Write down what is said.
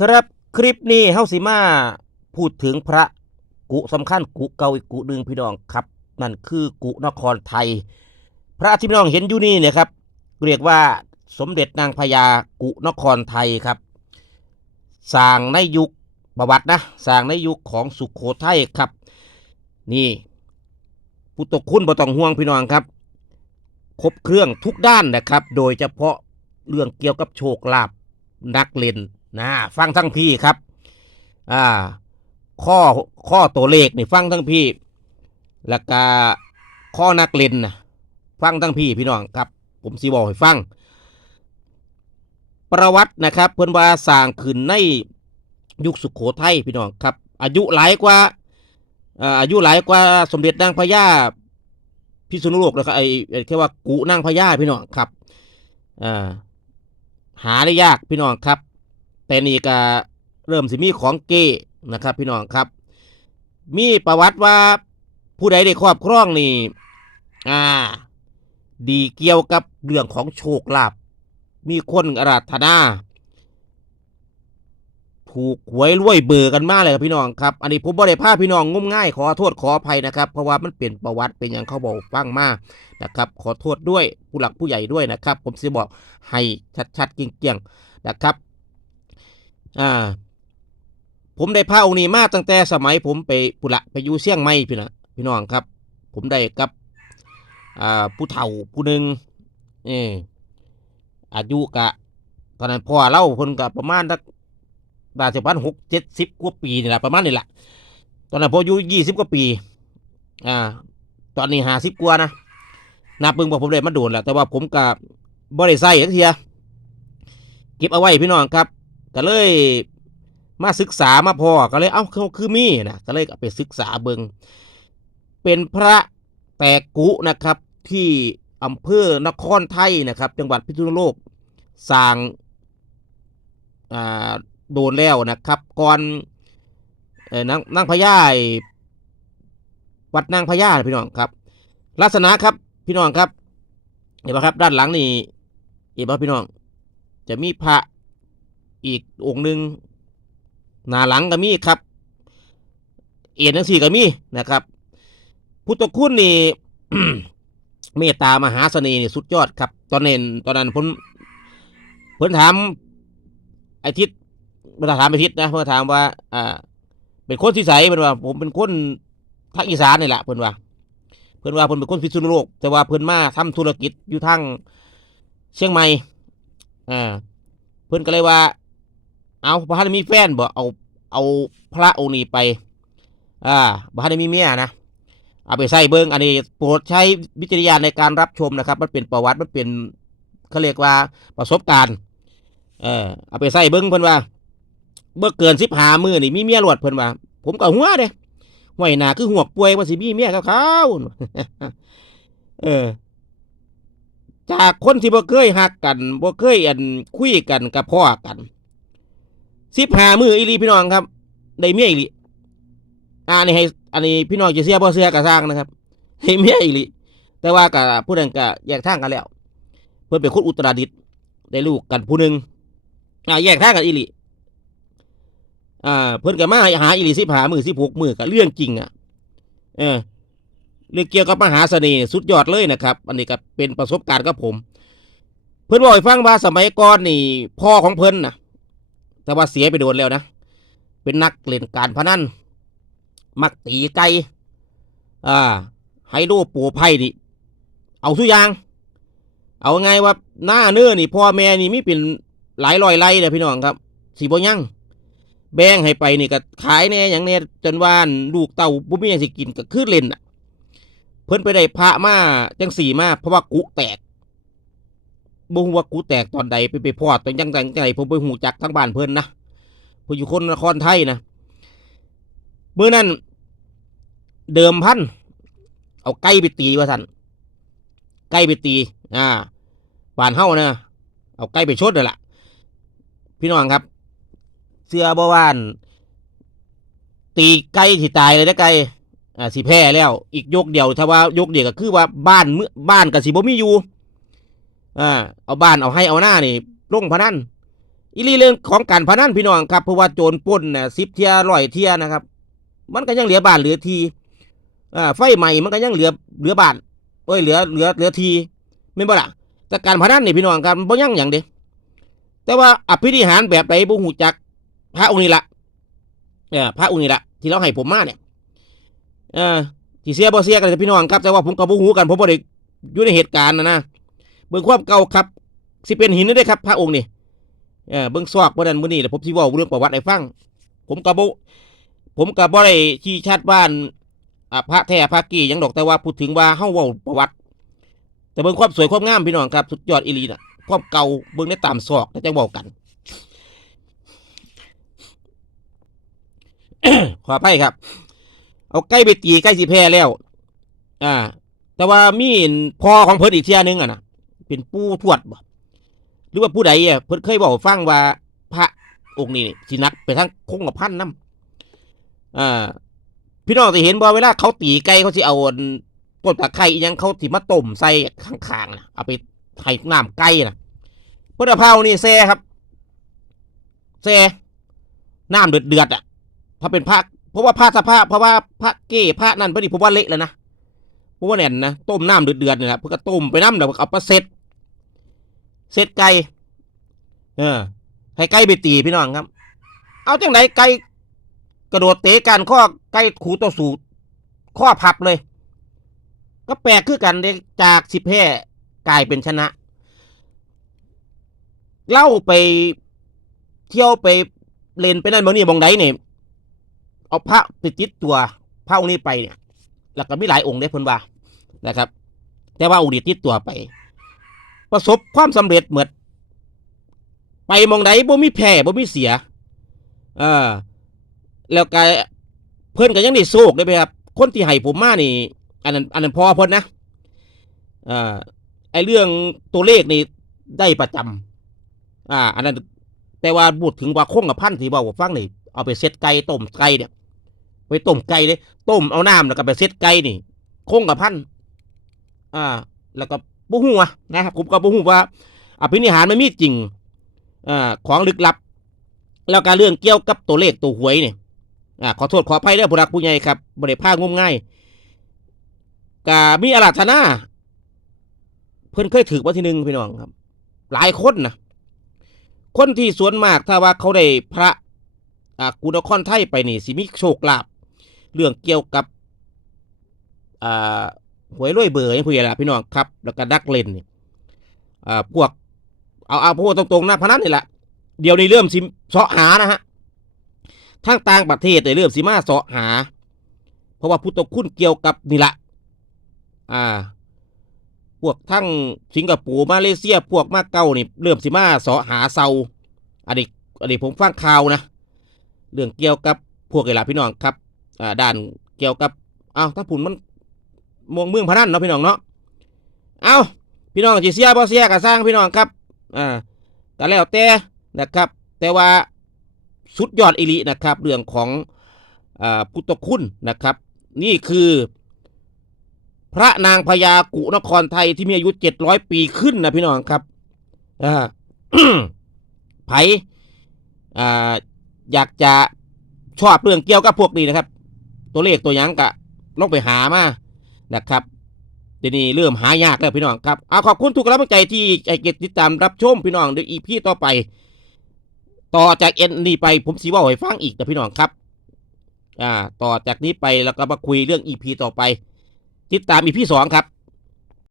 ครับคลิปนี้เฮาสิมาพูดถึงพระกุสำคัญกุเก่าอีกกุหนึ่งพี่น้องครับ นั่นคือกุนครไทย พระที่พี่น้องเห็นอยู่นี่เนี่ยครับ เรียกว่าสมเด็จนางพญากุนครไทยครับสร้างในยุคประวัตินะสร้างในยุคของสุขโขทัยครับ นี่พุทธคุณบ่ต้องห่วงพี่น้องครับ ครบเครื่องทุกด้านนะครับ โดยเฉพาะเรื่องเกี่ยวกับโชคลาภนักเล่น นะฟังทั้งพี่ครับอ่าข้อข้อตัวเลขนี่ฟังทั้งพี่ แล้วก็ข้อนักเล่นนะฟังทั้งพี่พี่น้องครับ ผมสีบอกให้ฟัง ประวัตินะครับ เพิ่อนว่าสร้างขึ้นในยุคสุขโขทัยพี่น้องครับ อายุหลายกว่าอายุหลายกว่าสมเด็จนางพญาพิษณุโลกแล้วก็ไอ้ไอ้แค่ว่ากุนางพญาพี่น้องครับอ่าหาได้ยากพี่น้องครับ แต่นี่ก็เริ่มสิมีของเก้นะครับพี่น้องครับ มีประวัติว่าผู้ใดได้ครอบครองนี่อ่า ดีเกี่ยวกับเรื่องของโชคลาภมีคนอาราธนาถูกหวยรวยเบอร์กันมากเลยครับพี่น้องครับ อันนี้ผมบ่ได้พาพี่น้องงมง่าย ขอโทษขออภัยนะครับ เพราะว่ามันเป็นประวัติเป็นอย่างเขาบอกฟังมากนะครับ ขอโทษด้วยผู้หลักผู้ใหญ่ด้วยนะครับ ผมจะบอกให้ชัดๆเกี่ยงๆนะครับ อ่า ผมได้พาองค์นี้มาตั้งแต่สมัย ผมไปปุระไปอยู่เชียงใหม่พี่นะพี่น้องครับ ผมได้กับ อ่าผู้เฒ่าผู้หนึ่งเอออายุกะ ตอนนั้นพ่อเล่าเพิ่นกะประมาณสักดาสิพันหกเจ็ดสิบกว่าปีนี่แหละประมาณนี่แหละตอนนั้นพออายุยี่สิบกว่าปี อ่า ตอนนี้ห้าสิบกว่านะนับเบิ่งบอกผมได้มาโดนแหละแต่ว่าผมกับ่ได้ใส่ทักเทียเก็บเอาไว้พี่น้องครับ ก็เลยมาศึกษามาพอก็เลยเอ้าเขาคือมีนะก็เลยไปศึกษาเบิงเป็นพระแตกกุนะครับที่อำเภอนครไทยนะครับ จังหวัดพิษณุโลกสร้างอ่าโดนแล้วนะครับ ก่อนเอ่อนางนางพญาไอ้วัดนางพญาพี่น้องครับ ลักษณะครับพี่น้องครับเห็นไหมครับ ด้านหลังนี่เห็นไหมพี่น้อง จะมีพระ อีกองค์หนึ่งหน้าหลังก็มีครับ เอ็นทั้งสี่ก็มีนะครับ พุทธคุณนี่เมตตามหาเสน่ห์นี่สุดยอดครับ ตอนเน้นตอนนั้นผมเพิ่นถามไอทิศเพิ่นถามไอทิศนะเพิ่นถามว่า อ่า เป็นคนที่ใสเพิ่นว่า ผมเป็นคนทางอีสานนี่แหละเพิ่นว่า เพิ่นว่าเพิ่นเป็นคนพิษณุโลก แต่ว่าเพิ่นมาทำธุรกิจอยู่ทางเชียงใหม่อ่าเพิ่นก็เลยว่า เอาพระท่านมีแฟนบ่เอาเอาพระองค์นี้ไป อ่าพระท่านมีเมียนะเอาไปใส่เบิ้งอันนี้โปรดใช้วิจารณญาณในการรับชมนะครับ มันเป็นประวัติมันเป็นเขาเรียกว่าประสบการณ์ เออเอาไปใส่เบิ้งเพิ่นว่าเมื่อเกินสิบหามือนี่มีเมียหลวดเพิ่นว่า ผมก็หัวเด้ห่วยหนาคือหัวป่วยว่าสิมีเมียกับเขาเออ จากคนที่บ่เคยหักกันบ่เคยอันคุยกันกับพ่อกัน สิบหามืออีลีพี่น้องครับ ได้เมียอีลีอ่านี่ให้ อันนี้พี่น้องจะเสียบ่เสียกระสร้างนะครับให้เมียอีลีแต่ว่ากับผู้นั้นก็แยกทางกันแล้ว เพิ่อนเป็นคนอุตรดิตถ์ได้ลูกกันผู้หนึ่งอ่าแยกทางกันอีลีอ่าเพิ่อนก็มาหาอีลีสิบหามือสิบหกมือก็เรื่องจริงอะ เออเรื่องเกี่ยวกับมหาเสน่ห์สุดยอดเลยนะครับ อันนี้ก็เป็นประสบการณ์กับผม เพิ่อนบอกให้ฟังว่าสมัยก่อนนี่พ่อของเพิ่อนนะ แต่ว่าเสียไปโดนแล้วนะ เป็นนักเล่นการพนัน มักตีไก่อ่าไฮโลปูไพ่นี่ เอาทุกอย่าง เอาไงว่าหน้าเนื้อนี่พ่อแม่นี่มีเป็นหลายร้อยไร่เลยพี่น้องครับสีบ่ยังแบ่งให้ไปนี่ก็ขายแน่อย่างแน่จนว่านลูกเต่าบุ้มีอย่างสิกินก็คือเล่นอะ เพิ่นไปได้พระมาจังสี่มาเพราะว่ากุแตก บ่ฮู้ว่ากุแตกตอนใดไปไปพอดตอนจังจังใจผมไปหูจักทั้งบ้านเพิ่นนะเพิ่นอยู่คนนครไทยนะเมื่อนั้น เดิมพัน เอาไก่ไปตีว่าสันไก่ไปตี อ่าบ้านเฮานะเอาไก่ไปชดเลยล่ะ พี่น้องครับ เสื้อบ่วาน ตีไก่ที่ตายเลยนะไก่อ่าสิแพ้แล้ว อีกยกเดียวถ้าว่ายกเดียวก็คือว่าบ้านเมื่อบ้านกับสิบ่มีอยู่ อ่าเอาบ้านเอาให้เอาหน้านี่ลงพนันอีลีเรื่องของการพนันพี่น้องครับเพราะว่าโจรปล้นน่ะสิบเทียร้อยเทียนะครับ มันก็ยังเหลือบ้านเหลือทีอ่าไฟใหม่มันก็ยังเหลือเหลือบ้านเอ้ยเหลือเหลือเหลือทีไม่บ่ล่ะแต่การพนันนี่พี่น้องครับมันบ่ยังอย่างเดียวแต่ว่าอภินิหารแบบใดบ่ฮู้จัก พระองค์นี้ละเออพระองค์นี้ละที่เราให้ผมมาเนี่ยเออที่เสียบ่เสียกันพี่น้องครับแต่ว่าผมกับบ่ฮู้กันผมบ่ได้อยู่ในเหตุการณ์นะนะ เบิ่งความเก่าครับสิเป็นหินนี่เด้ครับพระองค์นี่เออเบิ่งซอกบ่นั้นมื้อนี้เดี๋ยวผมสิเว้าเรื่องประวัติให้ฟัง ผมกับบ่ผมกับบ่ได้ชี้ชัดบ้านพระแท้พระกี่ยังดอกแต่ว่าพูดถึงว่าเฮาเว้าประวัติ แต่เบิ่งความสวยความงามพี่น้องครับสุดยอดอีหลีน่ะความเก่าเบิ่งได้ตามซอกแล้วจังเว้ากันขออภัยครับ เอาใกล้ไปตีใกล้สิแพ้แล้ว อ่า แต่ว่ามีพ่อของเพิ่นอีกเที่ยหนึงอะนะ เป็นปู่ทวดบ่หรือว่าผู้ใดอะเพิ่นเคยบอกฟังว่าพระองค์นี่สินักไปทั้งคงกับพันน้ำอ่าพี่น้องจะเห็นบ่เวลาเขาตีไก่เขาสิเอาอันต้นตะไคร้ยังเขาสิมาต้มใส่ข้างๆนะเอาไปให้น้ำไก่นะเพิ่นเอาเผานี่แซ่ครับแซ่น้ำเดือดเดือดๆอะถ้าเป็นพระเพราะว่าพระสภาพเพราะว่าพระเก้พระนั่นพอดีผมว่าเละแล้วนะเพราะว่าแน่นนะต้มน้ำเดือดๆเนี่ยนะเพื่อก็ต้มไปน้ำเดี๋ยวเอาไปเสร็จ เสร็จไก่เออ ให้ไก่ไปตีพี่น้องครับ เอาจังไหนไก่กระโดดเตะกันข้อไก่ขูต่อสูข้อพับเลย ก็แปลกคือกันเด็จากสิบแพร่กลายเป็นชนะ เล่าไปเที่ยวไปเล่นไปนั่นบางนี่บองไดเนี่ยเอาพระไปติดตัวพระองค์นี้ไปเนี่ย แล้วก็มีหลายองค์ได้พิ่นว่านะครับ แต่ว่าองค์นี้ติดตัวไป ประสบความสำเร็จเหมือนไปมองใดบ่มีแพ้บ่มีเสียเออแล้วก็เพิ่อนก็ยังได้โชคได้ไหมครับ คนที่ให้ผมมานี่ อันนั้นอันนั้นพอเพิ่นนะอ่าไอเรื่องตัวเลขนี่ได้ประจำอ่า อันนั้น แต่ว่าพูดถึงว่าคงกับพันที่บอกว่าฟังนี่เอาไปเซ็ตไก่ต้มไก่เนี่ยไปต้มไก่เลยต้มเอาน้ำแล้วก็ไปเซ็ตไก่นี่คงกับพันอ่า แล้วก็ บุหัวนะครับผมก็บุหัวว่าอภินิหารมันมีจริงอ่าของลึกลับ แล้วการเรื่องเกี่ยวกับตัวเลขตัวหวยเนี่ยอ่าขอโทษขออภัยเด้อผู้รักผู้ใหญ่ครับบริภาคงมง่ายกามีอาราธนาเพิ่นเคยถือว่าที่หนึ่งพี่น้องครับ หลายคนนะคนที่สวนมากถ้าว่าเขาได้พระอ่ากุนครไทยไปนี่สิมีโชคลาภเรื่องเกี่ยวกับอ่า หวยรวยเบอร์อย่างพวกนี้แหละพี่น้องครับแล้วก็ดักเล่นนี่อ่าพวกเอาเอาพูดตรงๆนะพนันนี่แหละเดี๋ยวนี้เริ่มสิเสาะหานะฮะทางต่างประเทศเนี่ยเริ่มสิมาเสาะหา เพราะว่าพุทธคุณเกี่ยวกับนี่แหละอ่า พวกทั้งสิงคโปร์มาเลเซีย พวกมาเก้านี่เริ่มสิมาเสาะหาเซาอันนี้อันนี้ผมฟังข่าวนะเรื่องเกี่ยวกับพวกไอ้ละพี่น้องครับอ่าด้านเกี่ยวกับอ้าวถ้าผุนมัน มองเมืองพนันเนาะพี่น้องเนาะเอาพี่น้องจีเสียบ่เสียก็สร้างพี่น้องครับอ่าแต่แล้วแต่นะครับ แต่ว่าสุดยอดอิรินะครับ เรื่องของอ่าพุทธคุณนะครับ นี่คือ พระนางพญากุนครไทยที่มีอายุเจ็ดร้อยปีขึ้นนะพี่น้องครับอ่าไผอ่าอยากจะชอบเรื่องเกี่ยวกับพวกนี้นะครับ ตัวเลขตัวยังกะลองไปหามา นะครับเดี๋ยวนี้เริ่มหายากแล้วพี่น้องครับเอาขอบคุณทุกกำลังใจที่ใจเกตติดตามรับชมพี่น้องในอีพีต่อไป ต่อจากเอ็นนี้ไปผมสีว่าให้ฟังอีกแต่พี่น้องครับอ่าต่อจากนี้ไปแล้วก็มาคุยเรื่องอีพีต่อไป ติดตามอีพีสองครับ